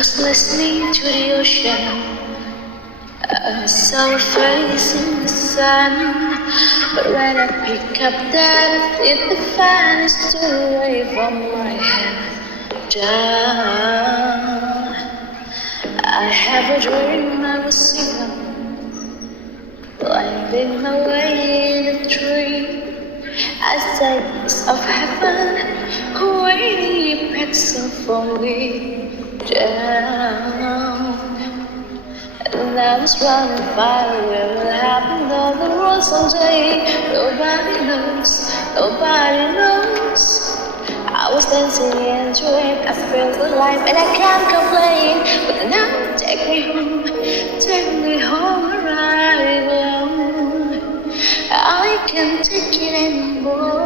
was listening to the ocean. I saw a face in the sun. But when I pick up that, it vanished away from my hand down. I have a dream I was single, blinding away in a tree. As days of heaven, waiting pencil for me down. And I was running far away. What happened on the road someday? Nobody knows, nobody knows. I was dancing and enjoying. I felt alive and I can't complain. But now take me home where I belong. I can't take it anymore.